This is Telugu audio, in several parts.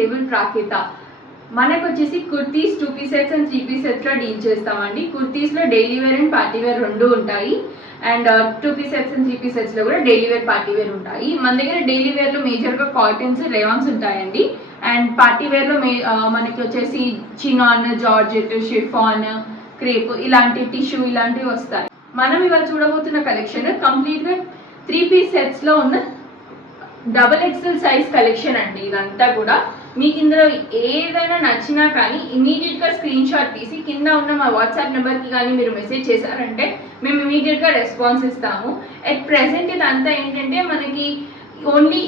లేబుల్ ప్రాకేత. మనకు వచ్చేసి kurtis 2 piece sets and 3 piece సెట్స్లో డీల్ చేస్తామండి. కుర్తీస్లో daily wear and party wear రెండు ఉంటాయి. And 2 piece sets and 3 piece సెట్స్లో కూడా డైలీ వేర్ పార్టీ వేర్ ఉంటాయి. మన దగ్గర డైలీ వేర్లో మేజర్గా కాటన్స్, రేయాన్స్ ఉంటాయండి. అండ్ పార్టీ వేర్లో మనకి వచ్చేసి చినాన్, జార్జెట్, షిఫాన్, క్రేప్ ఇలాంటి టిష్యూ ఇలాంటివి వస్తాయి. మనం ఇవాళ చూడబోతున్న కలెక్షన్ కంప్లీట్గా 3 పీస్ సెట్స్లో ఉన్న XXL సైజ్ కలెక్షన్ అండి. ఇదంతా కూడా మీకు ఇందులో ఏదైనా నచ్చినా కానీ ఇమీడియట్గా స్క్రీన్ షాట్ తీసి కింద ఉన్న మా వాట్సాప్ నెంబర్కి కానీ మీరు మెసేజ్ చేశారంటే మేము ఇమీడియట్గా రెస్పాన్స్ ఇస్తాము. అట్ ప్రెసెంట్ ఇదంతా ఏంటంటే మనకి ఓన్లీ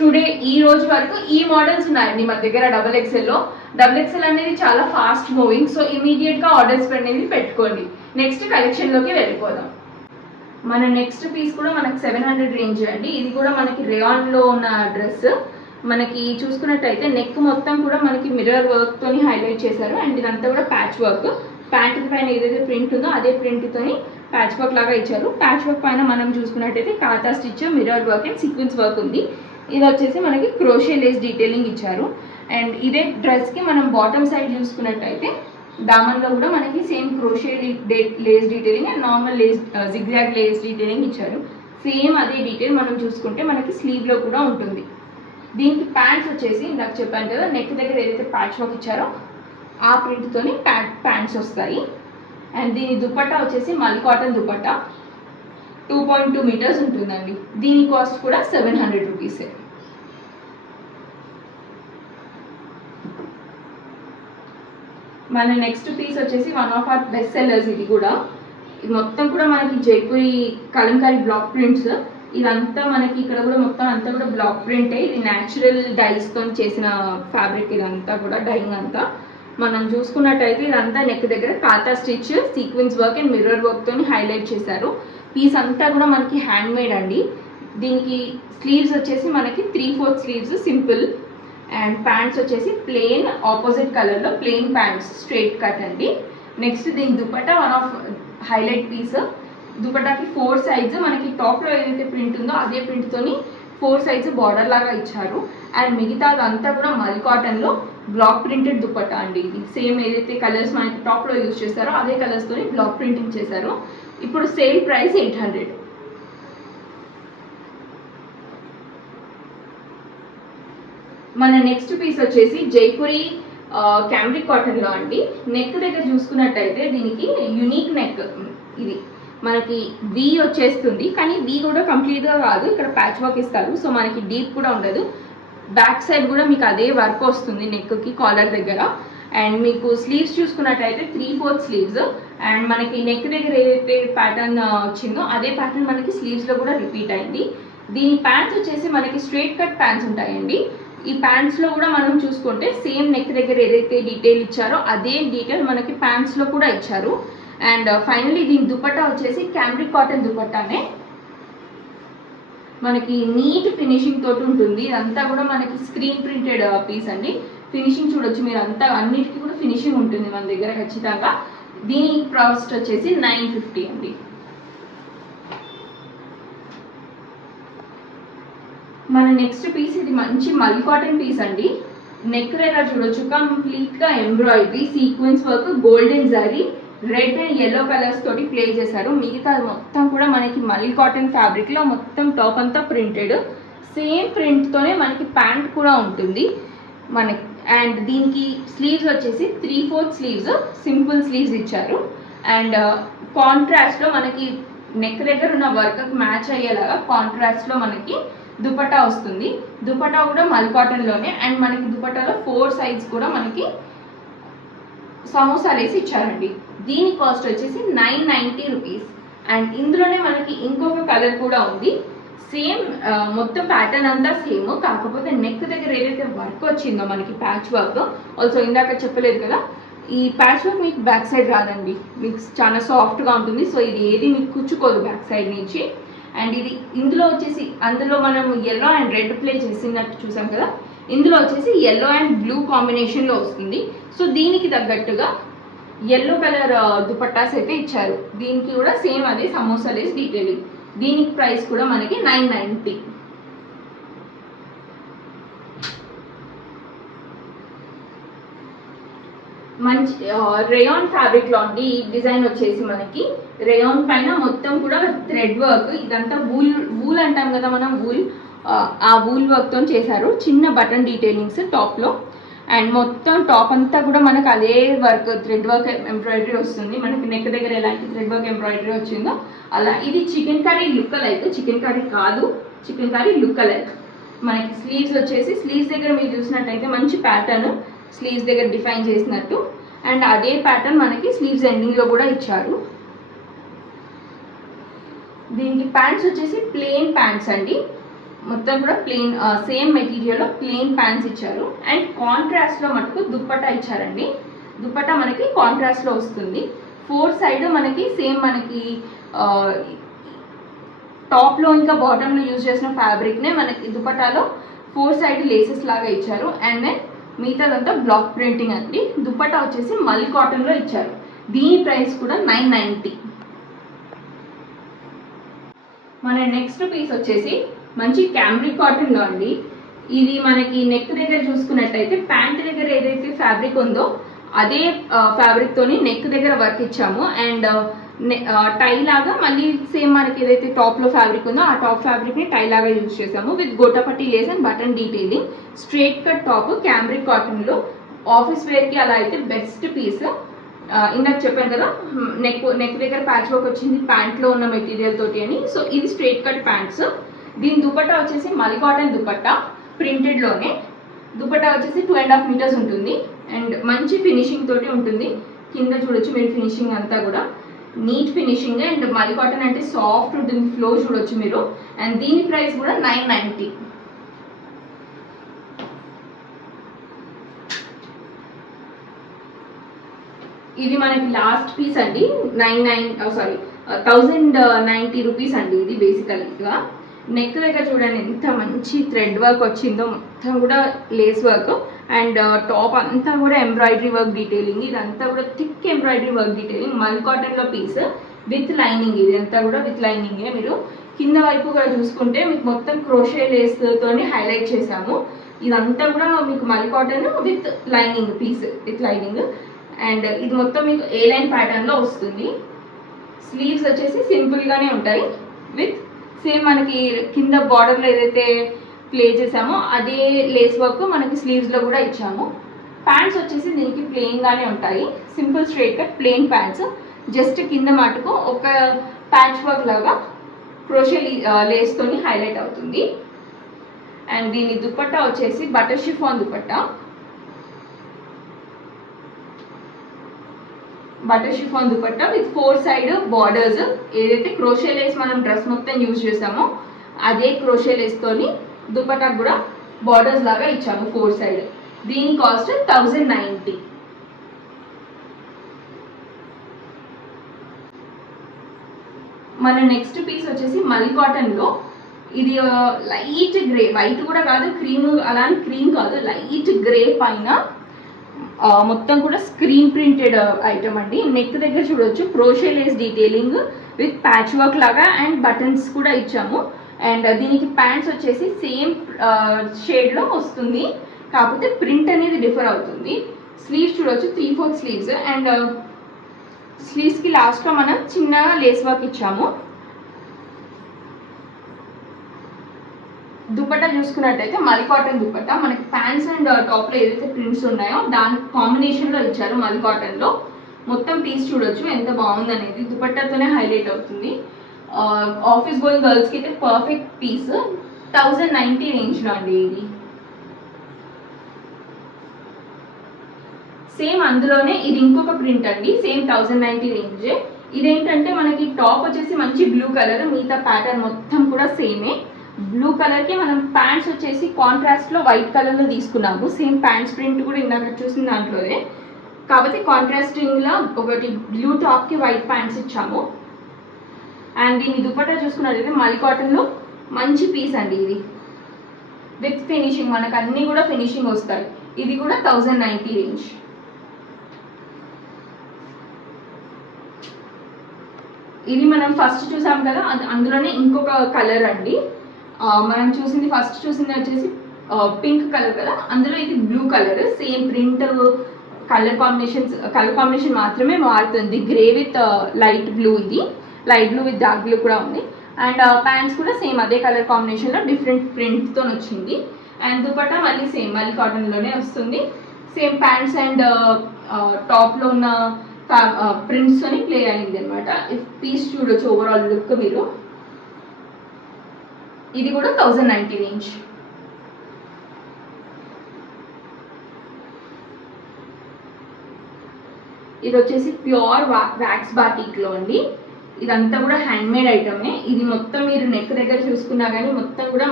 టుడే ఈ రోజు వరకు ఈ మోడల్స్ ఉన్నాయండి మన దగ్గర XXLలో. XXL అనేది చాలా ఫాస్ట్ మూవింగ్, సో ఇమీడియట్గా ఆర్డర్స్ అనేది పెట్టుకోండి. నెక్స్ట్ కలెక్షన్లోకి వెళ్ళిపోదాం. మన నెక్స్ట్ పీస్ కూడా మనకి 700 రేంజ్ అండి. ఇది కూడా మనకి రేయాన్లో ఉన్న డ్రెస్. మనకి చూసుకున్నట్టయితే నెక్ మొత్తం కూడా మనకి మిర్రర్ వర్క్తోని హైలైట్ చేశారు. అండ్ ఇదంతా కూడా ప్యాచ్ వర్క్. ప్యాంట్ పైన ఏదైతే ప్రింట్ ఉందో అదే ప్రింట్తోని ప్యాచ్ వర్క్ లాగా ఇచ్చారు. ప్యాచ్ వర్క్ పైన మనం చూసుకున్నట్టయితే కాతా stitch, mirror work and sequence work ఉంది. ఇది వచ్చేసి మనకి క్రోషే లేస్ డీటెయిలింగ్ ఇచ్చారు. అండ్ ఇదే డ్రెస్కి మనం బాటమ్ సైడ్ చూసుకున్నట్టయితే దామన్లో కూడా మనకి same crochet lace detailing and normal lace zigzag lace detailing ఇచ్చారు. సేమ్ అదే డీటెయిల్ మనం చూసుకుంటే మనకి స్లీవ్లో కూడా ఉంటుంది. దీనికి ప్యాంట్స్ వచ్చేసి ఇందాక చెప్పాను కదా, నెక్ దగ్గర ఏదైతే ప్యాచ్ వర్క్ ఇచ్చారో ఆ ప్రింట్తోని ప్యాంట్స్ వస్తాయి. అండ్ దీని దుపట్టా వచ్చేసి మల్ కాటన్ దుపట్టా 2.2 మీటర్స్ ఉంటుందండి. దీని కాస్ట్ కూడా 700 రూపీసే. మన నెక్స్ట్ పీస్ వచ్చేసి one of our best sellers. ఇది కూడా ఇది మొత్తం కూడా మనకి జైపూరి కలంకారీ బ్లాక్ ప్రింట్స్. ఇదంతా మనకి ఇక్కడ కూడా మొత్తం అంతా కూడా బ్లాక్ ప్రింటే. ఇది న్యాచురల్ డైస్తో చేసిన ఫ్యాబ్రిక్. ఇదంతా కూడా డైయింగ్ అంతా మనం చూసుకున్నట్టయితే ఇదంతా నెక్ దగ్గర కాతా stitch, sequence work and mirror వర్క్తో హైలైట్ చేశారు. పీస్ అంతా కూడా మనకి హ్యాండ్ మేడ్ అండి. దీనికి స్లీవ్స్ వచ్చేసి మనకి 3/4 స్లీవ్స్ సింపుల్. అండ్ ప్యాంట్స్ వచ్చేసి ప్లెయిన్ ఆపోజిట్ కలర్లో ప్లెయిన్ ప్యాంట్స్ స్ట్రైట్ కట్ అండి. నెక్స్ట్ దీని dupatta one of highlight piece. దుపట్టాకి 4 సైడ్స్ మనకి టాప్లో ఏదైతే ప్రింట్ ఉందో అదే ప్రింట్తోని 4 సైడ్స్ బార్డర్ లాగా ఇచ్చారు. అండ్ మిగతా అదంతా కూడా మల్ కాటన్లో బ్లాక్ ప్రింటెడ్ దుపట్టా అండి. ఇది సేమ్ ఏదైతే కలర్స్ మనకి టాప్లో యూజ్ చేశారో అదే కలర్స్తోని బ్లాక్ ప్రింటింగ్ చేశారు. ఇప్పుడు సేల్ ప్రైస్ 800. మన నెక్స్ట్ పీస్ వచ్చేసి జైపూరి క్యామ్రిక్ కాటన్లో అండి. నెక్ దగ్గర చూసుకున్నట్టయితే దీనికి యూనిక్ నెక్. ఇది మనకి వీ వచ్చేస్తుంది, కానీ వీ కూడా కంప్లీట్గా కాదు, ఇక్కడ ప్యాచ్ వర్క్ ఇస్తారు. సో మనకి డీప్ కూడా ఉండదు. బ్యాక్ సైడ్ కూడా మీకు అదే వర్క్ వస్తుంది నెక్కి కాలర్ దగ్గర. అండ్ మీకు స్లీవ్స్ చూసుకున్నట్టయితే 3/4 స్లీవ్స్. అండ్ మనకి నెక్ దగ్గర ఏదైతే ప్యాటర్న్ వచ్చిందో అదే ప్యాటర్న్ మనకి స్లీవ్స్లో కూడా రిపీట్ అయింది. దీని ప్యాంట్స్ వచ్చేసి మనకి స్ట్రైట్ కట్ ప్యాంట్స్ ఉంటాయండి. ఈ ప్యాంట్స్లో కూడా మనం చూసుకుంటే సేమ్ నెక్ దగ్గర ఏదైతే డీటెయిల్ ఇచ్చారో అదే డీటెయిల్ మనకి ప్యాంట్స్లో కూడా ఇచ్చారు. అండ్ ఫైనల్లీ దీని దుపట్టా వచ్చేసి క్యామ్రిక్ కాటన్ దుపట్టానే. మనకి నీట్ ఫినిషింగ్ తోటి ఉంటుంది. ఇదంతా కూడా మనకి స్క్రీన్ ప్రింటెడ్ పీస్ అండి. ఫినిషింగ్ చూడొచ్చు మీరు, అంతా అన్నిటికీ కూడా ఫినిషింగ్ ఉంటుంది మన దగ్గర ఖచ్చితంగా. దీని కాస్ట్ వచ్చేసి 950 అండి. మన నెక్స్ట్ పీస్ ఇది మంచి మల్ కాటన్ పీస్ అండి. నెక్ దగ్గర చూడొచ్చు కంప్లీట్గా embroidery, sequence work, golden zari, red and yellow colours తోటి ప్లే చేశారు. మిగతా మొత్తం కూడా మనకి మల్ కాటన్ ఫ్యాబ్రిక్లో మొత్తం టాప్ అంతా ప్రింటెడ్. సేమ్ ప్రింట్తోనే మనకి ప్యాంట్ కూడా ఉంటుంది మనకి. అండ్ దీనికి స్లీవ్స్ వచ్చేసి 3/4 స్లీవ్స్ సింపుల్ స్లీవ్స్ ఇచ్చారు. అండ్ కాంట్రాస్ట్లో మనకి నెక్ దగ్గర ఉన్న వర్క్ మ్యాచ్ అయ్యేలాగా కాంట్రాస్ట్లో మనకి దుపట్టా వస్తుంది. దుపట్టా కూడా మల్ కాటన్లోనే. అండ్ మనకి దుపట్టాలో 4 సైడ్స్ కూడా మనకి సమోసాలు వేసి ఇచ్చారండి. దీని కాస్ట్ వచ్చేసి 990 రూపీస్. అండ్ ఇందులోనే మనకి ఇంకొక కలర్ కూడా ఉంది. సేమ్ మొత్తం ప్యాటర్న్ అంతా సేమ్, కాకపోతే నెక్ దగ్గర ఏదైతే వర్క్ వచ్చిందో మనకి ప్యాచ్ వర్క్, ఆల్సో ఇందాక చెప్పలేదు కదా, ఈ ప్యాచ్ వర్క్ మీకు బ్యాక్ సైడ్ రాదండి, మీకు చాలా సాఫ్ట్గా ఉంటుంది. సో ఇది ఏది మీకు కుచ్చుకోదు బ్యాక్ సైడ్ నుంచి. అండ్ ఇది ఇందులో వచ్చేసి అందులో మనం yellow అండ్ రెడ్ ప్లే చేసినట్టు చూసాం కదా, ఇందులో వచ్చేసి yellow అండ్ బ్లూ కాంబినేషన్లో వస్తుంది. సో దీనికి తగ్గట్టుగా yellow కలర్ దుపట్టాస్ అయితే ఇచ్చారు. దీనికి కూడా సేమ్ అదే సమోసా లేస్ డీటెయిలింగ్. దీనికి ప్రైస్ కూడా మనకి 990. మంచి రేయాన్ ఫ్యాబ్రిక్ లో అండి. ఈ డిజైన్ వచ్చేసి మనకి రేయాన్ పైన మొత్తం కూడా థ్రెడ్ వర్క్, ఇదంతా వూల్ అంటాం కదా మనం, ఆ వూల్ వర్క్ తో చేశారు. చిన్న బటన్ డీటెయిలింగ్స్ టాప్ లో, అండ్ మొత్తం టాప్ అంతా కూడా మనకు అదే వర్క్, థ్రెడ్ వర్క్ ఎంబ్రాయిడరీ వస్తుంది. మనకి నెక్ దగ్గర ఎలాంటి థ్రెడ్ వర్క్ ఎంబ్రాయిడరీ వచ్చిందో అలా. ఇది chicken curry look like, chicken curry కాదు, చికెన్ కర్రీ లుక్ లైక్. మనకి స్లీవ్స్ వచ్చేసి, స్లీవ్స్ దగ్గర మీరు చూసినట్టయితే మంచి ప్యాటర్న్ స్లీవ్స్ దగ్గర డిఫైన్ చేసినట్టు, అండ్ అదే ప్యాటర్న్ మనకి స్లీవ్స్ ఎండింగ్ లో కూడా ఇచ్చారు. దీనికి ప్యాంట్స్ వచ్చేసి ప్లెయిన్ ప్యాంట్స్ అండి, మొత్తం కూడా ప్లెయిన్ సేమ్ మెటీరియల్లో ప్లెయిన్ ప్యాంట్స్ ఇచ్చారు. అండ్ కాంట్రాస్ట్లో మటుకు దుప్పట్టా ఇచ్చారండి. దుప్పట్టా మనకి కాంట్రాస్ట్లో వస్తుంది. 4 సైడ్ మనకి సేమ్ మనకి టాప్లో ఇంకా బాటంలో యూజ్ చేసిన ఫ్యాబ్రిక్నే మనకి దుప్పటాలో 4 సైడ్ లేసెస్ లాగా ఇచ్చారు. అండ్ దెన్ మిగతాదంతా బ్లాక్ ప్రింటింగ్ అండి. దుప్పట్టా వచ్చేసి మల్ కాటన్లో ఇచ్చారు. దీని ప్రైస్ కూడా 990. మన నెక్స్ట్ పీస్ వచ్చేసి మంచి క్యామ్రిక్ కాటన్లో అండి. ఇది మనకి నెక్ దగ్గర చూసుకున్నట్టయితే ప్యాంట్ దగ్గర ఏదైతే ఫ్యాబ్రిక్ ఉందో అదే ఫ్యాబ్రిక్ తోని నెక్ దగ్గర వర్క్ ఇచ్చాము. అండ్ టై లాగా మళ్ళీ సేమ్ మనకి ఏదైతే టాప్ లో ఫ్యాబ్రిక్ ఉందో ఆ టాప్ ఫ్యాబ్రిక్ ని టై లాగా యూజ్ చేసాము with gota patti lace and button detailing. Straight cut top cambric cotton లో ఆఫీస్ వేర్ కి అలా అయితే బెస్ట్ పీస్. ఇందాక చెప్పాను కదా నెక్ దగ్గర ప్యాచ్ వర్క్ వచ్చింది ప్యాంట్ లో ఉన్న మెటీరియల్ తోటి అని. సో ఇది స్ట్రేట్ కట్ ప్యాంట్స్. దీని దుపట్టా వచ్చేసి మల్ కాటన్ దుపట్టా ప్రింటెడ్ లోనే. దుపట్టా వచ్చేసి 2.5 మీటర్స్ ఉంటుంది అండ్ మంచి ఫినిషింగ్ తోటి ఉంటుంది. కింద చూడొచ్చు మీరు ఫినిషింగ్ అంతా కూడా నీట్ ఫినిషింగ్ అండ్ మల్ కాటన్ అంటే సాఫ్ట్ ఉంటుంది, ఫ్లో చూడొచ్చు మీరు. అండ్ దీని ప్రైస్ కూడా 990. ఇది మనకి లాస్ట్ పీస్ అండి. 1090 రూపీస్ అండి ఇది బేసికల్గా. నెక్ దగ్గర చూడండి ఎంత మంచి థ్రెడ్ వర్క్ వచ్చిందో, మొత్తం కూడా లేస్ వర్క్ అండ్ టాప్ అంతా కూడా ఎంబ్రాయిడరీ వర్క్ డీటెయిలింగ్. ఇదంతా కూడా థిక్ ఎంబ్రాయిడరీ వర్క్ డీటెయిలింగ్ మల్ కాటన్లో పీస్ విత్ లైనింగ్. ఇది అంతా కూడా విత్ లైనింగే. మీరు కింద వైపు కూడా చూసుకుంటే మీకు మొత్తం క్రోషే లేస్తోని హైలైట్ చేసాము. ఇదంతా కూడా మీకు మల్ cotton with lining piece with lining. And ఇది మొత్తం మీకు ఏ లైన్ ప్యాటర్న్లో వస్తుంది. స్లీవ్స్ వచ్చేసి సింపుల్గానే ఉంటాయి విత్ సేమ్ మనకి కింద బార్డర్లో ఏదైతే ప్లే చేసామో అదే లేస్ వర్క్ మనకి స్లీవ్స్లో కూడా ఇచ్చాము. ప్యాంట్స్ వచ్చేసి దీనికి ప్లెయిన్గానే ఉంటాయి, simple straight cut plain pants. Just కింద మటుకు ఒక ప్యాచ్ వర్క్ లాగా క్రోషే లేస్తోని హైలైట్ అవుతుంది. అండ్ దీని దుపట్టా వచ్చేసి butter chiffon dupatta. Butter chiffon dupatta with 4 side borders. ఏదైతే క్రోషే లేస్ మనం డ్రెస్ మొత్తం యూజ్ చేసామో అదే క్రోషే లేస్తోని దుపట్టా కూడా బార్డర్స్ లాగా ఇచ్చాము 4 సైడ్. దీని కాస్ట్ 1090. మన నెక్స్ట్ పీస్ వచ్చేసి మల్ కాటన్లో. ఇది లైట్ గ్రే, వైట్ కూడా కాదు, క్రీమ్ అలా అని క్రీమ్ కాదు, లైట్ గ్రే పైన మొత్తం కూడా స్క్రీన్ ప్రింటెడ్ ఐటమ్ అండి. నెక్ దగ్గర చూడొచ్చు crochet lace detailing with patch work లాగా అండ్ బటన్స్ కూడా ఇచ్చాము. అండ్ దీనికి ప్యాంట్స్ వచ్చేసి సేమ్ షేడ్లో వస్తుంది, కాకపోతే ప్రింట్ అనేది డిఫర్ అవుతుంది. స్లీవ్స్ చూడొచ్చు 3/4 స్లీవ్స్ అండ్ స్లీవ్స్కి లాస్ట్లో మనం చిన్న లేస్ వర్క్ ఇచ్చాము. దుపట్టా చూసుకున్నట్టయితే మల్ కాటన్ దుపట్టా. మనకి ప్యాంట్స్ అండ్ టాప్లో ఏదైతే ప్రింట్స్ ఉన్నాయో దాని కాంబినేషన్లో ఇచ్చారు మల్ కాటన్లో. మొత్తం పీస్ చూడొచ్చు ఎంత బాగుంది అనేది, దుపట్టాతోనే హైలైట్ అవుతుంది. ఆఫీస్ గోయింగ్ గర్ల్స్కి అయితే పర్ఫెక్ట్ పీస్. 1090 రేంజ్లో అండి ఇది. సేమ్ అందులోనే ఇది ఇంకొక ప్రింట్ అండి, సేమ్ 1090 రేంజ్. ఇదేంటంటే మనకి టాప్ వచ్చేసి మంచి బ్లూ కలర్, మిగతా ప్యాటర్న్ మొత్తం కూడా సేమే. బ్లూ కలర్కి మనం ప్యాంట్స్ వచ్చేసి కాంట్రాస్ట్లో వైట్ కలర్లో తీసుకున్నాము. సేమ్ ప్యాంట్స్ ప్రింట్ కూడా ఇందాక చూసిన దాంట్లోనే, కాబట్టి కాంట్రాస్టింగ్లో ఒకటి బ్లూ టాప్కి వైట్ ప్యాంట్స్ ఇచ్చాము. అండ్ దీని దుపట్టా చూసుకున్నట్లయితే మల్ కాటన్లో మంచి పీస్ అండి ఇది విత్ ఫినిషింగ్. మనకు అన్నీ కూడా ఫినిషింగ్ వస్తాయి. ఇది కూడా 1090 రేంజ్. ఇది మనం ఫస్ట్ చూసాం కదా, అందులోనే ఇంకొక కలర్ అండి. మనం ఫస్ట్ చూసింది వచ్చేసి పింక్ కలర్ కదా, అందులో ఇది blue colour. Same print colour combination మాత్రమే మారుతుంది. గ్రే విత్ లైట్ బ్లూ, ఇది light blue with dark blue కూడా ఉంది. అండ్ ప్యాంట్స్ కూడా సేమ్ అదే కలర్ కాంబినేషన్లో డిఫరెంట్ ప్రింట్తో వచ్చింది. అండ్ దుపట్టా మళ్ళీ సేమ్ మళ్ళీ కాటన్లోనే వస్తుంది. సేమ్ ప్యాంట్స్ అండ్ టాప్లో ఉన్న ప్రింట్స్తోని ప్లే అయింది అనమాట. పీస్ చూడొచ్చు ఓవరాల్ లుక్ మీరు. ఇది కూడా 1090 రేంజ్. ఇది వచ్చేసి ప్యూర్ వ్యాక్స్ బాటిక్లో అండి. ఇదంతా కూడా హ్యాండ్మేడ్ ఐటమే. ఇది మొత్తం మీరు నెక్ దగ్గర చూసుకున్నా కానీ మొత్తం కూడా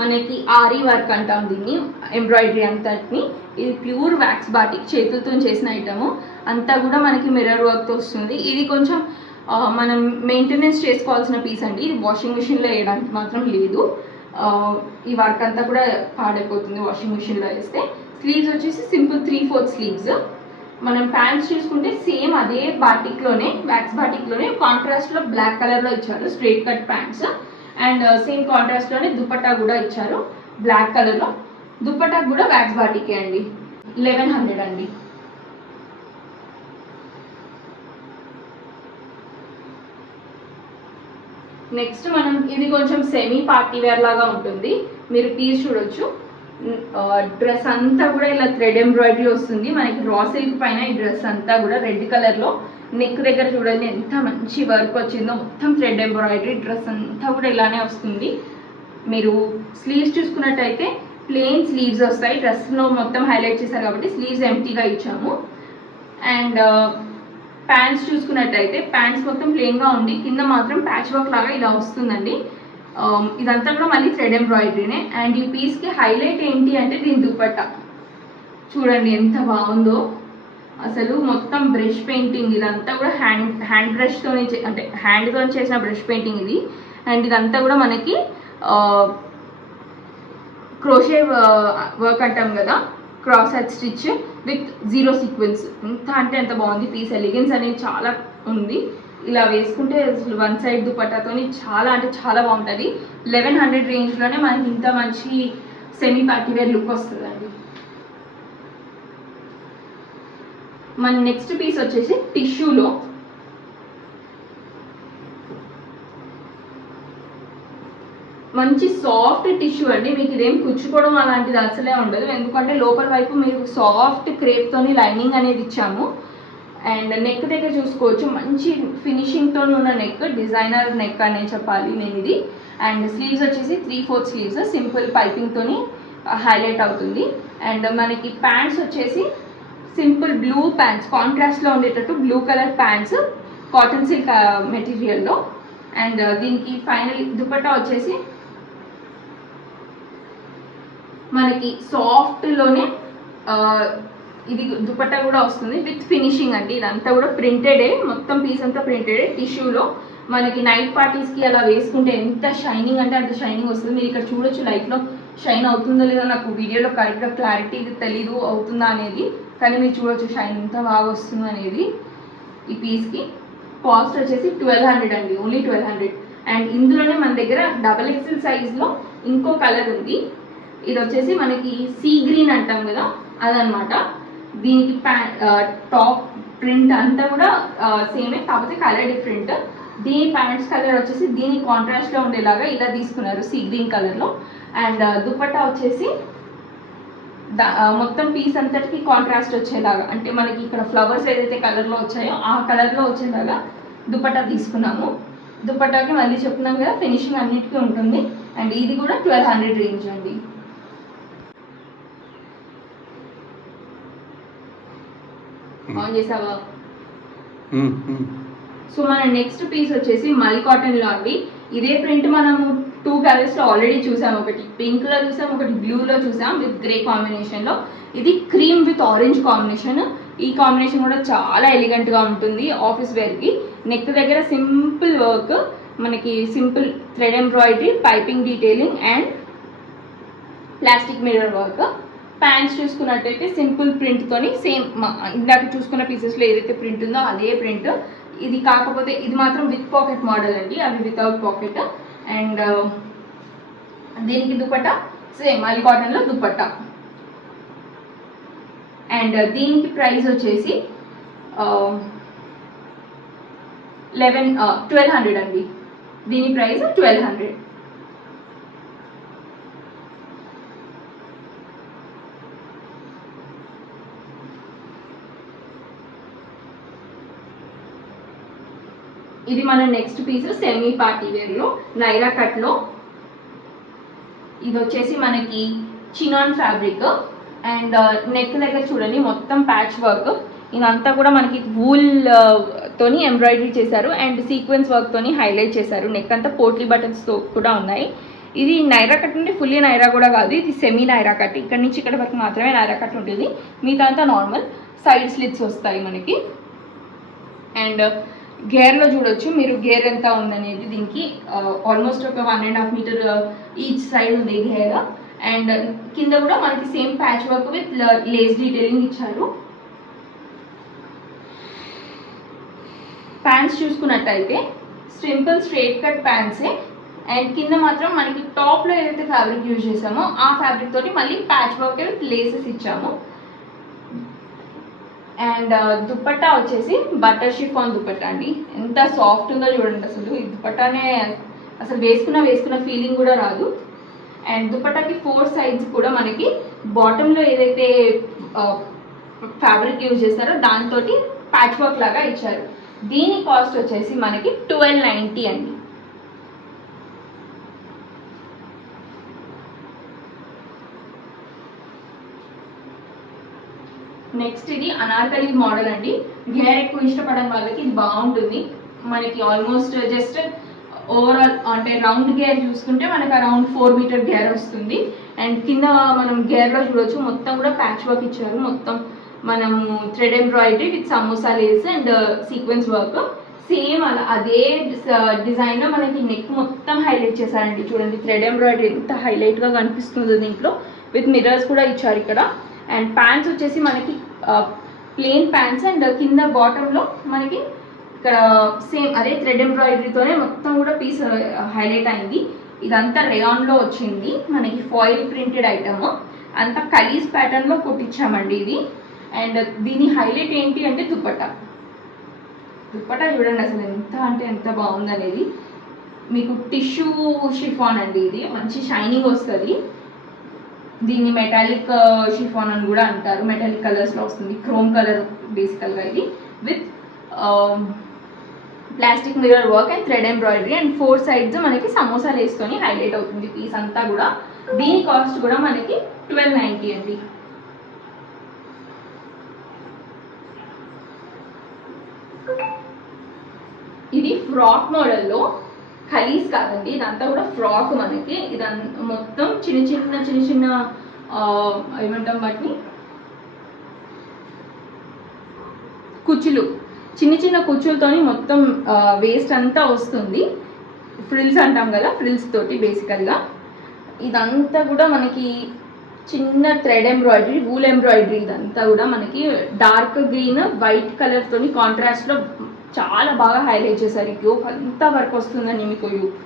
మనకి ఆరీ వర్క్ అంటాం దీన్ని, ఎంబ్రాయిడరీ అంతటిని. ఇది ప్యూర్ వ్యాక్స్ బాటిక్, చేతులతో చేసిన ఐటము. అంతా కూడా మనకి మిర్రర్ వర్క్తో వస్తుంది. ఇది కొంచెం మనం మెయింటెనెన్స్ చేసుకోవాల్సిన పీస్ అండి. ఇది వాషింగ్ మిషన్లో వేయడానికి మాత్రం లేదు. ఈ వర్క్ అంతా కూడా పాడైపోతుంది వాషింగ్ మిషన్లో వేస్తే. స్లీవ్స్ వచ్చేసి సింపుల్ 3/4 స్లీవ్స్. మనం ప్యాంట్స్ చూసుకుంటే సేమ్ అదే బాటిక్లోనే, వ్యాక్స్ బాటిక్లోనే కాంట్రాస్ట్లో బ్లాక్ కలర్లో ఇచ్చారు straight cut pants. And same కాంట్రాస్ట్లోనే దుపట్టా కూడా ఇచ్చారు బ్లాక్ కలర్లో. దుపట్టా కూడా వ్యాక్స్ బాటికే అండి. 1100 అండి. నెక్స్ట్ మనం ఇది కొంచెం సెమీ పార్టీ వేర్ లాగా ఉంటుంది. మీరు పీస్ చూడొచ్చు. డ్రెస్ అంతా కూడా ఇలా థ్రెడ్ ఎంబ్రాయిడరీ వస్తుంది మనకి. రా సిల్క్ పైన ఈ డ్రెస్ అంతా కూడా రెడ్ కలర్లో. నెక్ దగ్గర చూడండి ఎంత మంచి వర్క్ వచ్చిందో, మొత్తం థ్రెడ్ ఎంబ్రాయిడరీ. డ్రెస్ అంతా కూడా ఇలానే వస్తుంది. మీరు స్లీవ్స్ చూసుకున్నట్టయితే ప్లెయిన్ స్లీవ్స్ వస్తాయి. డ్రెస్లో మొత్తం హైలైట్ చేశారు కాబట్టి స్లీవ్స్ ఎంటీగా ఇచ్చాము. అండ్ ప్యాంట్స్ చూసుకున్నట్టయితే ప్యాంట్స్ మొత్తం ప్లెయిన్గా ఉంది, కింద మాత్రం ప్యాచ్ వర్క్ లాగా ఇలా వస్తుందండి. ఇదంతా కూడా మళ్ళీ థ్రెడ్ ఎంబ్రాయిడరీనే. అండ్ ఈ పీస్కి హైలైట్ ఏంటి అంటే దీని దుపట్టా చూడండి ఎంత బాగుందో అసలు. మొత్తం బ్రష్ పెయింటింగ్, ఇదంతా కూడా హ్యాండ్ బ్రష్తో అంటే హ్యాండ్తో చేసిన బ్రష్ పెయింటింగ్ ఇది. అండ్ ఇదంతా కూడా మనకి క్రోషే వర్క్ అంటాం కదా, cross head stitch with 0 sequence. ఎంత అంటే ఎంత బాగుంది పీస్. ఎలిగెన్స్ అనేది చాలా ఉంది. ఇలా వేసుకుంటే అసలు వన్ సైడ్ దుపట్టాతో చాలా అంటే చాలా బాగుంటుంది. 1100 రేంజ్లోనే మనకి ఇంత మంచి సెమీ పార్టీ వేర్ లుక్ వస్తుందండి. మన నెక్స్ట్ పీస్ వచ్చేసి టిష్యూలో మంచి సాఫ్ట్ టిష్యూ అండి. మీకు ఇదేం కుచ్చుకోవడం అలాంటిది అసలే ఉండదు, ఎందుకంటే లోపల వైపు మీరు సాఫ్ట్ క్రేప్తోని లైనింగ్ అనేది ఇచ్చాము. అండ్ నెక్ దగ్గర చూసుకోవచ్చు మంచి ఫినిషింగ్తో ఉన్న నెక్, డిజైనర్ నెక్ అనే చెప్పాలి నేను ఇది. అండ్ స్లీవ్స్ వచ్చేసి 3/4 స్లీవ్స్ సింపుల్ పైపింగ్తోని హైలైట్ అవుతుంది. అండ్ మనకి ప్యాంట్స్ వచ్చేసి సింపుల్ బ్లూ ప్యాంట్స్, కాంట్రాస్ట్లో ఉండేటట్టు blue colour pants cotton silk మెటీరియల్లో. అండ్ దీనికి ఫైనల్ దుపట్టా వచ్చేసి మనకి సాఫ్ట్లోనే ఇది దుపట్టా కూడా వస్తుంది విత్ ఫినిషింగ్ అండి. ఇదంతా కూడా ప్రింటెడే, మొత్తం పీస్ అంతా ప్రింటెడే టిష్యూలో. మనకి నైట్ పార్టీస్కి అలా వేసుకుంటే ఎంత షైనింగ్ అంటే అంత షైనింగ్ వస్తుంది. మీరు ఇక్కడ చూడొచ్చు లైట్లో షైన్ అవుతుందో లేదో, నాకు వీడియోలో కరెక్ట్గా క్లారిటీ తెలీదు అవుతుందా అనేది, కానీ మీరు చూడొచ్చు షైన్ ఎంత బాగా వస్తుంది అనేది. ఈ పీస్కి కాస్ట్ వచ్చేసి 1200 అండి, ఓన్లీ 1200. అండ్ ఇందులోనే మన దగ్గర XXL సైజ్లో ఇంకో కలర్ ఉంది. ఇది వచ్చేసి మనకి సీ గ్రీన్ అంటాం కదా అదనమాట. దీనికి టాప్ ప్రింట్ అంతా కూడా సేమే, కాకపోతే కలర్ డిఫరెంట్. దీని ప్యాంట్స్ కలర్ వచ్చేసి దీని కాంట్రాస్ట్లో ఉండేలాగా ఇలా తీసుకున్నారు సీ గ్రీన్ కలర్లో. అండ్ దుపట్టా వచ్చేసి మొత్తం పీస్ అంతటికి కాంట్రాస్ట్ వచ్చేలాగా, అంటే మనకి ఇక్కడ ఫ్లవర్స్ ఏదైతే కలర్లో వచ్చాయో ఆ కలర్లో వచ్చేలాగా దుపట్టా తీసుకున్నాము. దుపట్టాకి మళ్ళీ చెప్తున్నాం కదా ఫినిషింగ్ అన్నిటికీ ఉంటుంది. అండ్ ఇది కూడా 1200 రేంజ్ అండి. ఆన్ చేసావా? సో మన నెక్స్ట్ పీస్ వచ్చేసి మల్ కాటన్లో అండి. ఇదే ప్రింట్ మనము 2 కలర్స్లో ఆల్రెడీ చూసాం. ఒకటి పింక్లో చూసాం, ఒకటి బ్లూలో చూసాం విత్ గ్రే కాంబినేషన్లో. ఇది క్రీమ్ విత్ ఆరెంజ్ కాంబినేషన్. ఈ కాంబినేషన్ కూడా చాలా ఎలిగెంట్గా ఉంటుంది ఆఫీస్ వేర్కి. నెక్ దగ్గర సింపుల్ వర్క్, మనకి simple thread embroidery, piping detailing and plastic mirror work. Pants చూసుకున్నట్టయితే సింపుల్ ప్రింట్తోని సేమ్ ఇందాక చూసుకున్న పీసెస్లో ఏదైతే ప్రింట్ ఉందో అదే ప్రింట్. ఇది కాకపోతే ఇది మాత్రం విత్ పాకెట్ మోడల్ అండి, అవి వితౌట్ పాకెట్. అండ్ దీనికి దుపట్టా సేమ్ మల్ కాటన్లో దుపట్టా. అండ్ దీనికి ప్రైస్ వచ్చేసి 1200 అండి. దీని ప్రైస్ 1200. ఇది మన నెక్స్ట్ పీస్ సెమీ పార్టీ వేర్లో నైరా కట్లో. ఇది వచ్చేసి మనకి చినాన్ ఫ్యాబ్రిక్ అండ్ నెక్ దగ్గర చూడండి మొత్తం ప్యాచ్ వర్క్. ఇదంతా కూడా మనకి వూల్ తోని ఎంబ్రాయిడరీ చేశారు అండ్ సీక్వెన్స్ వర్క్ తోని హైలైట్ చేశారు. నెక్ అంతా పోట్లీ బటన్స్తో కూడా ఉన్నాయి. ఇది నైరా కట్ అంటే ఫుల్లీ నైరా కూడా కాదు, ఇది సెమీ నైరా కట్. ఇక్కడ నుంచి ఇక్కడ వరకు మాత్రమే నైరా కట్ ఉంటుంది, మిగతా అంతా నార్మల్. సైడ్ స్లిట్స్ వస్తాయి మనకి. అండ్ గేర్లో చూడొచ్చు మీరు గేర్ ఎంత ఉందనేది. దీనికి ఆల్మోస్ట్ ఒక 1.5 మీటర్ ఈచ్ సైడ్ ఉంది గేర్. అండ్ కింద కూడా మనకి same patch work with lace detailing ఇచ్చారు. ప్యాంట్స్ చూసుకున్నట్టయితే సింపుల్ స్ట్రైట్ కట్ ప్యాంట్సే. అండ్ కింద మాత్రం మనకి టాప్లో ఏదైతే ఫ్యాబ్రిక్ యూజ్ చేసామో ఆ ఫ్యాబ్రిక్ తోటి మళ్ళీ ప్యాచ్ వర్క్ విత్ లేసెస్ ఇచ్చాము. అండ్ దుపట్టా వచ్చేసి బటర్ షిఫాన్ దుపట్టా అండి. ఎంత సాఫ్ట్ ఉందో చూడండి అసలు. ఈ దుపట్టానే అసలు వేసుకున్న ఫీలింగ్ కూడా రాదు. అండ్ దుపట్టాకి 4 సైడ్స్ కూడా మనకి బాటంలో ఏదైతే ఫ్యాబ్రిక్ యూజ్ చేస్తారో దాంతో ప్యాచ్ వర్క్ లాగా ఇచ్చారు. దీని కాస్ట్ వచ్చేసి మనకి 1290 అండి. నెక్స్ట్ ఇది అనార్కలి మోడల్ అండి. గేర్ ఎక్కువ ఇష్టపడని వాళ్ళకి ఇది బాగుంటుంది. మనకి ఆల్మోస్ట్ జస్ట్ ఓవరాల్ అంటే రౌండ్ గేర్ చూసుకుంటే మనకి అరౌండ్ 4 మీటర్ గేర్ వస్తుంది. అండ్ కింద మనం గేర్లో చూడవచ్చు మొత్తం కూడా ప్యాచ్ వర్క్ ఇచ్చారు. మొత్తం మనము thread embroidery with samosa Lay's and sequence work same అదే డిజైన్లో మనకి నెక్ మొత్తం హైలైట్ చేశారండి. చూడండి థ్రెడ్ ఎంబ్రాయిడరీ ఎంత హైలైట్గా కనిపిస్తుందో దీంట్లో. విత్ మిర్రర్స్ కూడా ఇచ్చారు ఇక్కడ. అండ్ ప్యాంట్స్ వచ్చేసి మనకి ప్లెయిన్ ప్యాంట్స్ అండ్ కింద బాటంలో మనకి ఇక్కడ సేమ్ అదే థ్రెడ్ ఎంబ్రాయిడరీతోనే మొత్తం కూడా పీస్ హైలైట్ అయింది. ఇదంతా రేయాన్లో వచ్చింది మనకి ఫాయిల్ ప్రింటెడ్ ఐటమ్. అంతా కలీస్ ప్యాటర్న్లో కుట్టించామండి ఇది. అండ్ దీని హైలైట్ ఏంటి అంటే దుపట్టా చూడండి అసలు ఎంత అంటే ఎంత బాగుందనేది. మీకు టిష్యూ షిఫాన్ అండి. ఇది మంచి షైనింగ్ వస్తుంది. దీన్ని మెటాలిక్ షిఫాన్ అని కూడా అంటారు. మెటాలిక్ కలర్స్లో వస్తుంది. క్రోమ్ కలర్ బేసికల్గా ఇది with plastic mirror work and thread embroidery and 4 sides మనకి సమోసా లేస్తోని హైలైట్ అవుతుంది పీస్ అంతా కూడా. దీని కాస్ట్ కూడా మనకి 1290 అండి. ఇది ఫ్రాక్ మోడల్లో ఖలీస్ కాదండి, ఇదంతా కూడా ఫ్రాక్ మనకి. ఇదంతా మొత్తం చిన్న చిన్న ఏమంటాం వాటిని కుచ్చులు, చిన్న కుచ్చులతోని మొత్తం వేస్ట్ అంతా వస్తుంది. ఫ్రిల్స్ అంటాం కదా, ఫ్రిల్స్ తోటి బేసికల్గా. ఇదంతా కూడా మనకి చిన్న థ్రెడ్ ఎంబ్రాయిడరీ, వూల్ ఎంబ్రాయిడరీ. ఇదంతా కూడా మనకి డార్క్ గ్రీన్ వైట్ కలర్ తోని కాంట్రాస్ట్లో చాలా బాగా హైలైట్ చేశారు. యోక్ అంతా వర్క్ వస్తుందని మీకు యోక్.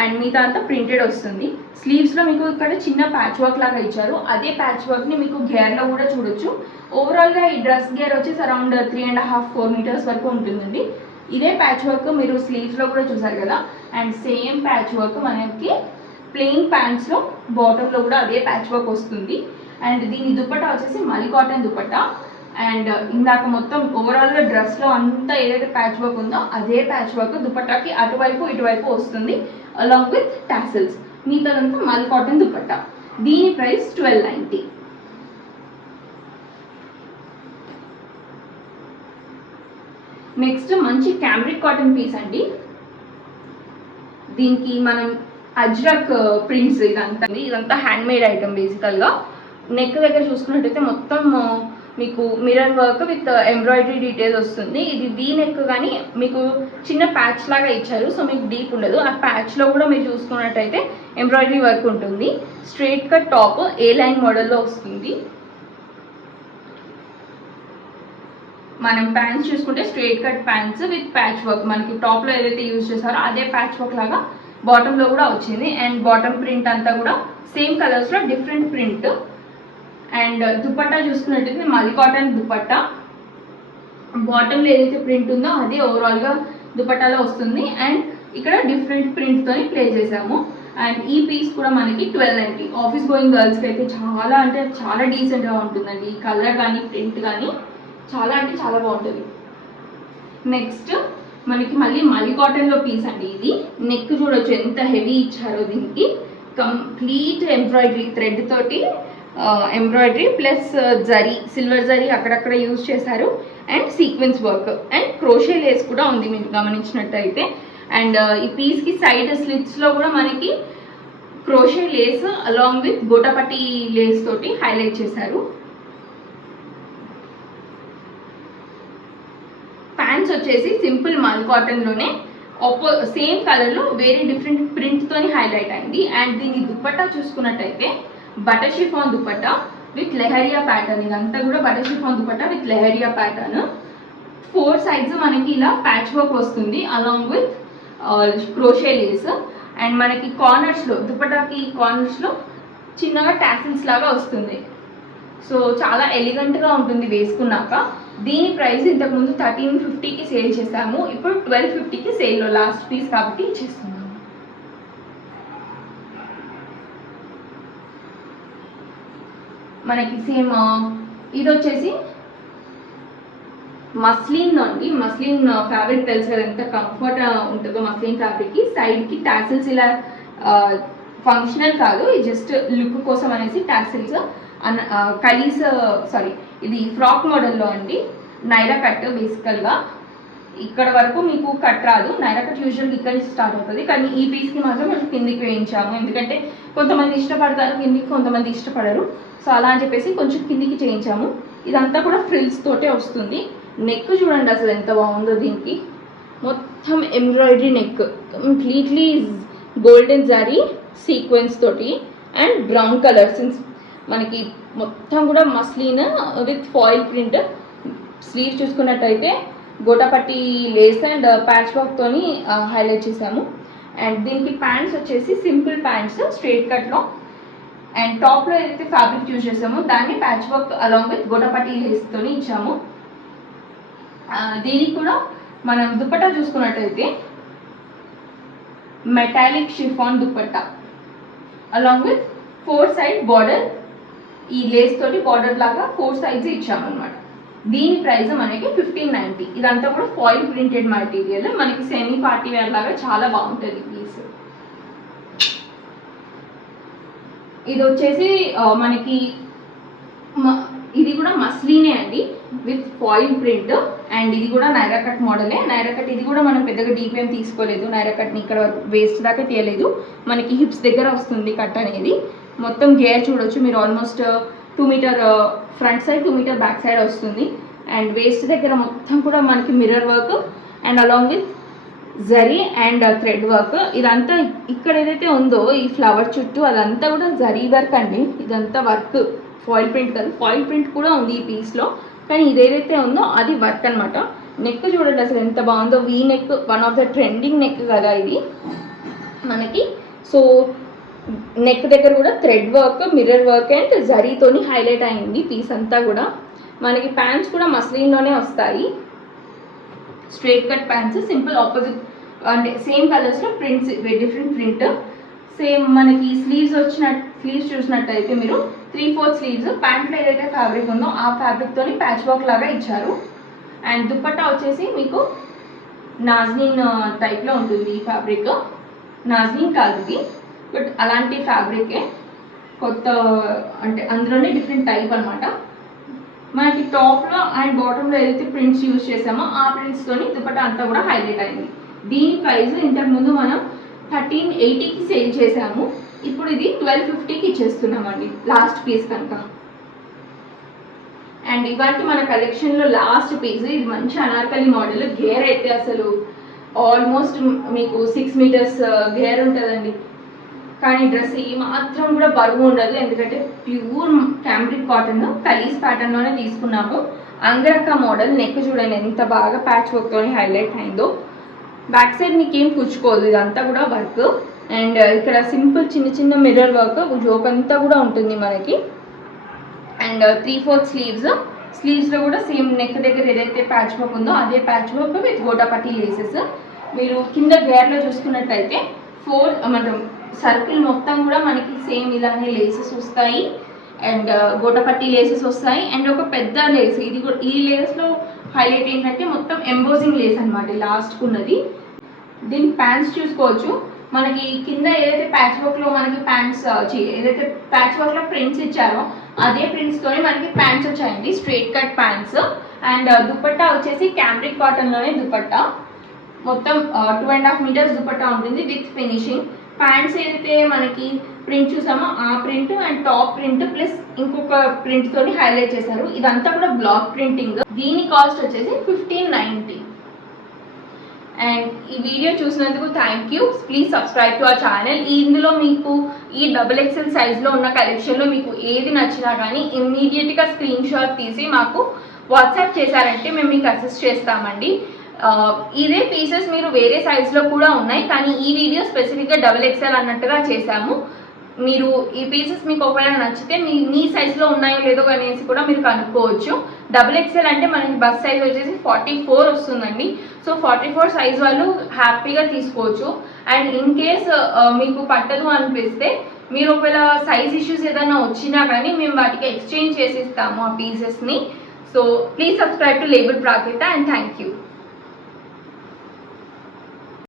అండ్ మిగతా అంతా ప్రింటెడ్ వస్తుంది. స్లీవ్స్లో మీకు ఇక్కడ చిన్న ప్యాచ్ వర్క్ లాగా ఇచ్చారు. అదే ప్యాచ్ వర్క్ని మీకు గేర్లో కూడా చూడొచ్చు. ఓవరాల్గా ఈ డ్రెస్ గేర్ వచ్చేసి అరౌండ్ 3.5-4 మీటర్స్ వరకు ఉంటుందండి. ఇదే ప్యాచ్ వర్క్ మీరు స్లీవ్స్లో కూడా చూసారు కదా. అండ్ సేమ్ ప్యాచ్ వర్క్ మనకి ప్లెయిన్ ప్యాంట్స్లో బాటంలో కూడా అదే ప్యాచ్ వర్క్ వస్తుంది. అండ్ దీని దుపట్టా వచ్చేసి మల్ కాటన్ దుపట్టా. అండ్ ఇందాక మొత్తం ఓవరాల్గా డ్రెస్లో అంతా ఏదైతే ప్యాచ్ వర్క్ ఉందో అదే ప్యాచ్ వర్క్ దుపట్టాకి అటువైపు ఇటువైపు వస్తుంది అలాంగ్ విత్ టాసిల్స్. మిగతాదంతా మల్ కాటన్ దుపట్టా. దీని ప్రైస్ 1290. నెక్స్ట్ మంచి క్యామ్రిక్ కాటన్ పీస్ అండి. దీనికి మనం అజ్రక్ ప్రింట్స్ ఇదంతా హ్యాండ్ మేడ్ ఐటమ్ బేసికల్గా. నెక్ దగ్గర చూసుకున్నట్టయితే మొత్తం మీకు mirror work with embroidery details వస్తుంది. ఇది వీ నెక్ కానీ మీకు చిన్న ప్యాచ్ లాగా ఇచ్చారు, సో మీకు డీప్ ఉండదు. ఆ ప్యాచ్లో కూడా మీరు చూసుకున్నట్టయితే ఎంబ్రాయిడరీ వర్క్ ఉంటుంది. స్ట్రైట్ కట్ టాప్ ఏ లైన్ మోడల్లో వస్తుంది. మనం ప్యాంట్స్ చూసుకుంటే straight cut pants with patch work. మనకి టాప్లో ఏదైతే యూజ్ చేస్తారో అదే ప్యాచ్ వర్క్ లాగా బాటంలో కూడా వచ్చింది. అండ్ బాటమ్ ప్రింట్ అంతా కూడా సేమ్ కలర్స్లో డిఫరెంట్ ప్రింట్. అండ్ దుపట్టా చూసుకున్నట్టయితే మల్ కాటన్ దుపట్టా, బాటంలో ఏదైతే ప్రింట్ ఉందో అది ఓవరాల్గా దుపట్టాలో వస్తుంది. అండ్ ఇక్కడ డిఫరెంట్ ప్రింట్తోని ప్లే చేసాము. అండ్ ఈ పీస్ కూడా మనకి 1290. ఆఫీస్ గోయింగ్ గర్ల్స్కి అయితే చాలా అంటే చాలా డీసెంట్గా ఉంటుందండి. ఈ కలర్ కానీ ప్రింట్ కానీ చాలా అంటే చాలా బాగుంటుంది. నెక్స్ట్ మనకి మళ్ళీ మల్ కాటన్లో పీస్ అండి. ఇది నెక్ చూడొచ్చు ఎంత హెవీ ఇచ్చారో. దీనికి కంప్లీట్ ఎంబ్రాయిడరీ థ్రెడ్ తోటి embroidery plus zari, silver zari అక్కడక్కడ యూజ్ చేశారు. And sequence work and crochet lace కూడా ఉంది మీరు గమనించినట్టయితే. అండ్ ఈ పీస్కి సైడ్ స్లిట్స్లో కూడా మనకి క్రోషే లేస్ అలాంగ్ విత్ గోటపట్టి లేస్ తోటి హైలైట్ చేశారు. ప్యాంట్స్ వచ్చేసి సింపుల్ మల్ కాటన్లోనే సేమ్ కలర్లో వేరే డిఫరెంట్ ప్రింట్తోని హైలైట్ అయింది. అండ్ దీని దుపట్టా చూసుకున్నట్టయితే butter chiffon dupatta with lehariya pattern. ఇదంతా కూడా butter chiffon dupatta with lehariya pattern. 4 sides మనకి ఇలా ప్యాచ్ వర్క్ వస్తుంది along with crochet lace. And మనకి కార్నర్స్లో దుపట్టాకి కార్నర్స్లో చిన్నగా టాసిల్స్ లాగా వస్తుంది. సో చాలా ఎలిగెంట్గా ఉంటుంది వేసుకున్నాక. దీని ప్రైస్ ఇంతకుముందు 1350కి సేల్ చేసాము, ఇప్పుడు 1250కి సేల్లో లాస్ట్ పీస్ కాబట్టి ఇచ్చేస్తున్నాము. మనకి సేమ్ ఇది వచ్చేసి మస్లిన్ అండి. మస్లిన్ ఫ్యాబ్రిక్ తెలుసు కదా ఎంత కంఫర్ట్ ఉంటుందో మస్లిన్ ఫ్యాబ్రిక్కి. సైడ్కి టాసిల్స్ ఇలా ఫంక్షనల్ కాదు, జస్ట్ లుక్ కోసం అనేసి టాసిల్స్ కలీస్ ఇది ఫ్రాక్ మోడల్లో అండి. నైరా కట్ బేసికల్గా ఇక్కడ వరకు మీకు కట్ రాదు. నైరా కట్ యూజువల్గా ఇక్కడ నుంచి స్టార్ట్ అవుతుంది, కానీ ఈ పీస్కి మాత్రం మనం కిందికి వేయించాము. ఎందుకంటే కొంతమంది ఇష్టపడతారు కిందికి, కొంతమంది ఇష్టపడరు. సో అలా అని చెప్పేసి కొంచెం కిందికి చేయించాము. ఇదంతా కూడా ఫ్రిల్స్ తోటే వస్తుంది. నెక్ చూడండి అసలు ఎంత బాగుందో. దీనికి మొత్తం ఎంబ్రాయిడరీ నెక్, కంప్లీట్లీ గోల్డెన్ జారీ సీక్వెన్స్ తోటి అండ్ బ్రౌన్ కలర్. సిన్స్ మనకి మొత్తం కూడా muslin with foil print. Sleeve చూసుకున్నట్టయితే గోటాపట్టి లేస్ అండ్ ప్యాచ్ వర్క్తోని హైలైట్ చేసాము. అండ్ దీనికి ప్యాంట్స్ వచ్చేసి సింపుల్ ప్యాంట్స్ స్ట్రైట్ కట్లో. అండ్ టాప్లో ఏదైతే ఫ్యాబ్రిక్ యూజ్ చేసామో దాన్ని patch work along with gotapatti లేస్తోని ఇచ్చాము. దీనికి కూడా మనం దుపట్టా చూసుకున్నట్టయితే metallic chiffon dupatta along with 4 side border. ఈ లేస్ తోటి బార్డర్ లాగా 4 sides ఇచ్చాము అనమాట. దీని ప్రైస్ మనకి 1590. ఇదంతా కూడా ఫాయిల్ ప్రింటెడ్ మెటీరియల్. మనకి సెమీ పార్టీ వేర్ లాగా చాలా బాగుంటుంది పీస్. ఇది వచ్చేసి మనకి ఇది కూడా మస్లీనే అండి విత్ ఫాయిల్ ప్రింట్. అండ్ ఇది కూడా నైరా కట్ మోడలే. నైరా కట్ ఇది కూడా మనం పెద్దగా డీప్ ఏం తీసుకోలేదు. నైరా కట్ని ఇక్కడ వేస్ట్ దాకా తీయలేదు. మనకి హిప్స్ దగ్గర వస్తుంది కట్ అనేది. మొత్తం గేర్ చూడొచ్చు మీరు. Almost 2 meter front side, 2 meter back side వస్తుంది. అండ్ వేస్ట్ దగ్గర మొత్తం కూడా మనకి mirror work and along with zari and thread work. ఇదంతా ఇక్కడ ఏదైతే ఉందో ఈ ఫ్లవర్ చుట్టూ అదంతా కూడా జరీ వర్క్ అండి. ఇదంతా వర్క్, ఫాయిల్ ప్రింట్ కాదు. ఫాయిల్ ప్రింట్ కూడా ఉంది ఈ పీస్లో, కానీ ఇదేదైతే ఉందో అది వర్క్ అనమాట. నెక్ చూడండి అసలు ఎంత బాగుందో. V neck, one of the trending neck కదా ఇది మనకి. సో నెక్ దగ్గర కూడా thread work, mirror work and జరీతోని హైలైట్ అయింది పీస్ అంతా కూడా. మనకి ప్యాంట్స్ కూడా మస్లిన్లోనే వస్తాయి. Straight cut pants, simple opposite అంటే సేమ్ కలర్స్లో ప్రింట్స్, డిఫరెంట్ ప్రింట్. సేమ్ మనకి స్లీవ్స్ స్లీవ్స్ చూసినట్టయితే మీరు 3/4 స్లీవ్స్. ప్యాంట్లో ఏదైతే ఫ్యాబ్రిక్ ఉందో ఆ ఫ్యాబ్రిక్తోని ప్యాచ్ వర్క్ లాగా ఇచ్చారు. అండ్ దుపట్టా వచ్చేసి మీకు నాజ్నిన్ టైప్లో ఉంటుంది ఈ ఫ్యాబ్రిక్. నాజ్నిన్ కాదు ఇది, బట్ అలాంటి ఫ్యాబ్రికే, కొత్త అంటే అందులోనే డిఫరెంట్ టైప్ అనమాట. మనకి టాప్లో అండ్ బాటంలో ఏదైతే ప్రింట్స్ యూజ్ చేసామో ఆ ప్రింట్స్తోని దుపట్టా అంతా కూడా హైలైట్ అయింది. దీని ప్రైస్ ఇంతకుముందు మనం 1380కి సేల్ చేసాము, ఇప్పుడు ఇది 1250కి ఇచ్చేస్తున్నామండి లాస్ట్ పీస్ కనుక. అండ్ ఇవాళ మన కలెక్షన్లో లాస్ట్ పీస్. ఇది మంచి అనార్కలి మోడల్. గేర్ అయితే అసలు ఆల్మోస్ట్ మీకు 6 meters గేర్ ఉంటుందండి. కానీ డ్రెస్ ఈ మాత్రం కూడా బరువు ఉండదు, ఎందుకంటే ప్యూర్ క్యాంబ్రిక్ కాటన్ కలీస్ ప్యాటర్న్లోనే తీసుకున్నాము. అంగరక్క మోడల్. నెక్ చూడండి ఎంత బాగా ప్యాచ్ వర్క్తో హైలైట్ అయిందో. బ్యాక్ సైడ్ మీకు ఏం కుచ్చుకోదు, ఇదంతా కూడా వర్క్. అండ్ ఇక్కడ సింపుల్ చిన్న చిన్న మిర్రర్ వర్క్, జోక్ అంతా కూడా ఉంటుంది మనకి. అండ్ 3/4 స్లీవ్స్లో కూడా సేమ్ నెక్ దగ్గర ఏదైతే ప్యాచ్ వర్క్ ఉందో అదే patch work with gota patti laces. మీరు కింద గేర్లో చూసుకున్నట్టయితే 4 సర్కిల్ మొత్తం కూడా మనకి సేమ్ ఇలానే లేసెస్ వస్తాయి అండ్ గోటాపట్టి లేసెస్ వస్తాయి. అండ్ ఒక పెద్ద లేస్, ఇది కూడా ఈ లేస్లో హైలైట్ ఏంటంటే మొత్తం ఎంబోజింగ్ లేస్ అనమాట లాస్ట్కు ఉన్నది. దీని ప్యాంట్స్ చూసుకోవచ్చు, మనకి కింద ఏదైతే ప్యాచ్ వర్క్లో మనకి ప్యాంట్స్ ఏదైతే ప్యాచ్ వర్క్లో ప్రింట్స్ ఇచ్చారో అదే ప్రింట్స్తోనే మనకి ప్యాంట్స్ వచ్చాయండి, straight cut pants. And dupatta వచ్చేసి క్యాంబ్రిక్ కాటన్లోనే దుపట్టా, మొత్తం 2.5 మీటర్స్ దుపట్టా ఉంటుంది విత్ ఫినిషింగ్. ప్యాంట్స్ ఏదైతే మనకి ప్రింట్ చూసామో ఆ print and top print plus ఇంకొక ప్రింట్ తోని హైలైట్ చేశారు. ఇదంతా కూడా బ్లాక్ ప్రింటింగ్. దీని కాస్ట్ వచ్చేసి 1590. అండ్ ఈ వీడియో చూసినందుకు thank you. Please subscribe to our channel. ఇందులో మీకు ఈ XXL సైజ్లో ఉన్న కలెక్షన్లో మీకు ఏది నచ్చినా కానీ ఇమ్మీడియట్గా స్క్రీన్ షాట్ తీసి మాకు వాట్సాప్ చేశారంటే మేము మీకు అసిస్ట్ చేస్తామండి. ఇదే పీసెస్ మీరు వేరే సైజ్లో కూడా ఉన్నాయి, కానీ ఈ వీడియో స్పెసిఫిక్గా XXL అన్నట్టుగా చేశాము. మీరు ఈ పీసెస్ మీకు ఒకవేళ నచ్చితే మీ సైజ్లో ఉన్నాయో లేదో అనేసి కూడా మీరు కనుక్కోవచ్చు. XXL అంటే మనకి బస్ సైజ్ వచ్చేసి 44 వస్తుందండి. సో 44 సైజ్ వాళ్ళు హ్యాపీగా తీసుకోవచ్చు. అండ్ ఇన్ కేస్ మీకు పట్టదు అనిపిస్తే మీరు ఒకవేళ సైజ్ ఇష్యూస్ ఏదైనా వచ్చినా కానీ మేము వాటికి ఎక్స్చేంజ్ చేసి ఇస్తాము ఆ పీసెస్ని. So please subscribe to label Prakrta and thank you.